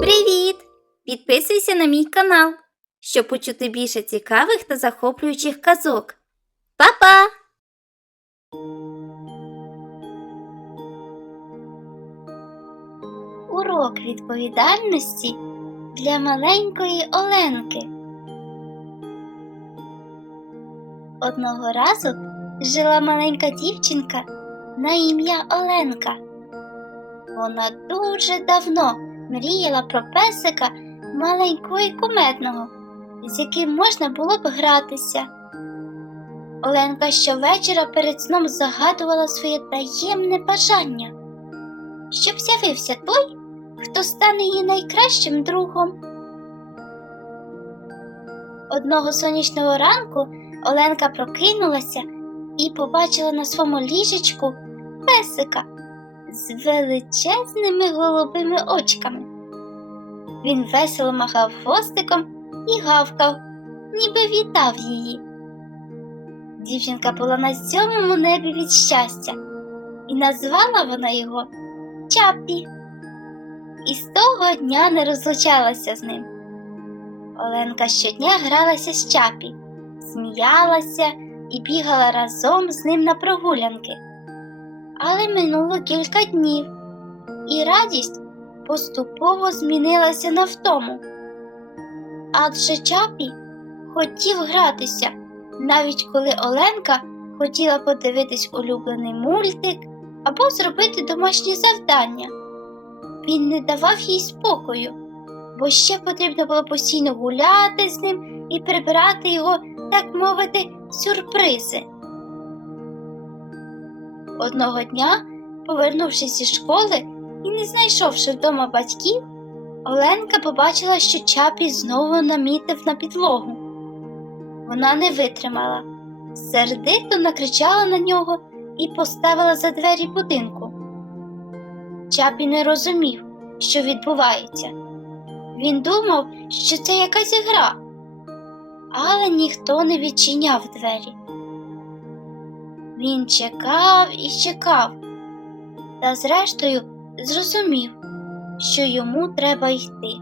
Привіт! Підписуйся на мій канал, щоб почути більше цікавих та захоплюючих казок. Па-па! Урок відповідальності для маленької Оленки. Одного разу жила маленька дівчинка на ім'я Оленка. Вона дуже давно мріяла про песика маленького і кумедного, з яким можна було б гратися. Оленка щовечора перед сном загадувала своє таємне бажання, щоб з'явився той, хто стане її найкращим другом. Одного сонячного ранку Оленка прокинулася і побачила на своєму ліжечку песика з величезними голубими очками. Він весело махав хвостиком і гавкав, ніби вітав її. Дівчинка була на сьомому небі від щастя, і назвала вона його Чаппі. І з того дня не розлучалася з ним. Оленка щодня гралася з Чапі, сміялася і бігала разом з ним на прогулянки. Але минуло кілька днів, і радість поступово змінилася на втому. Адже Чапі хотів гратися, навіть коли Оленка хотіла подивитись улюблений мультик або зробити домашні завдання. Він не давав їй спокою, бо ще потрібно було постійно гуляти з ним і прибирати його, так мовити, сюрпризи. Одного дня, повернувшись зі школи і не знайшовши вдома батьків, Оленка побачила, що Чапі знову намітив на підлогу. Вона не витримала, сердито накричала на нього і поставила за двері будинку. Чапі не розумів, що відбувається. Він думав, що це якась гра, але ніхто не відчиняв двері. Він чекав і чекав, та зрештою зрозумів, що йому треба йти.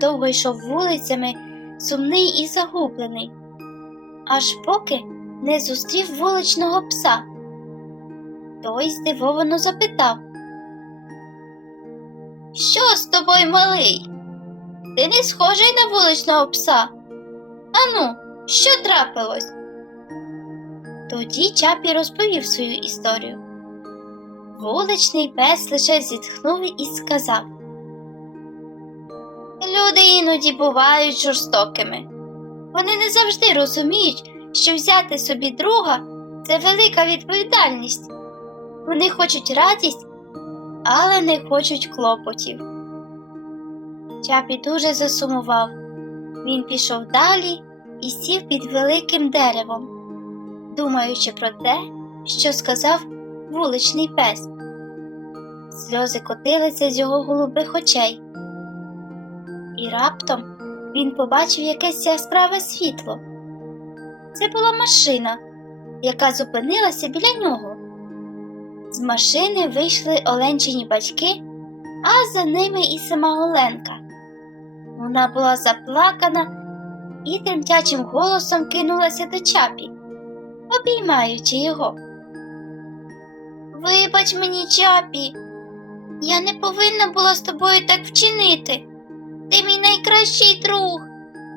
Довго йшов вулицями, сумний і загублений, аж поки не зустрів вуличного пса. Той здивовано запитав Що з тобою, малий? Ти не схожий на вуличного пса. Ану, що трапилось? Тоді Чапі розповів свою історію. Вуличний пес лише зітхнув і сказав Люди іноді бувають жорстокими. Вони не завжди розуміють, що взяти собі друга це велика відповідальність. Вони хочуть радість, але не хочуть клопотів. Чапі дуже засумував. Він пішов далі і сів під великим деревом, думаючи про те, що сказав вуличний пес. Сльози котилися з його голубих очей. І раптом він побачив якесь яскраве світло. Це була машина, яка зупинилася біля нього. З машини вийшли Оленчині батьки, а за ними і сама Оленка. Вона була заплакана і тремтячим голосом кинулася до чапі, обіймаючи його. Вибач мені, чапі, я не повинна була з тобою так вчинити. Ти мій найкращий друг,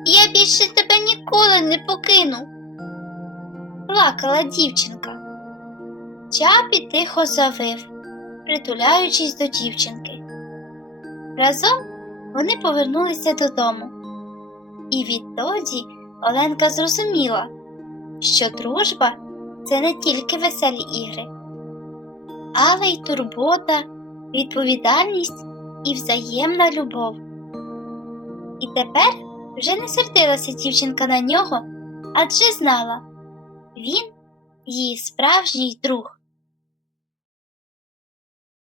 і я більше тебе ніколи не покину. Плакала дівчинка. Чапі тихо завив, притуляючись до дівчинки. Разом вони повернулися додому. І відтоді Оленка зрозуміла, що дружба це не тільки веселі ігри, але й турбота, відповідальність і взаємна любов. І тепер вже не сердилася дівчинка на нього, адже знала він її справжній друг.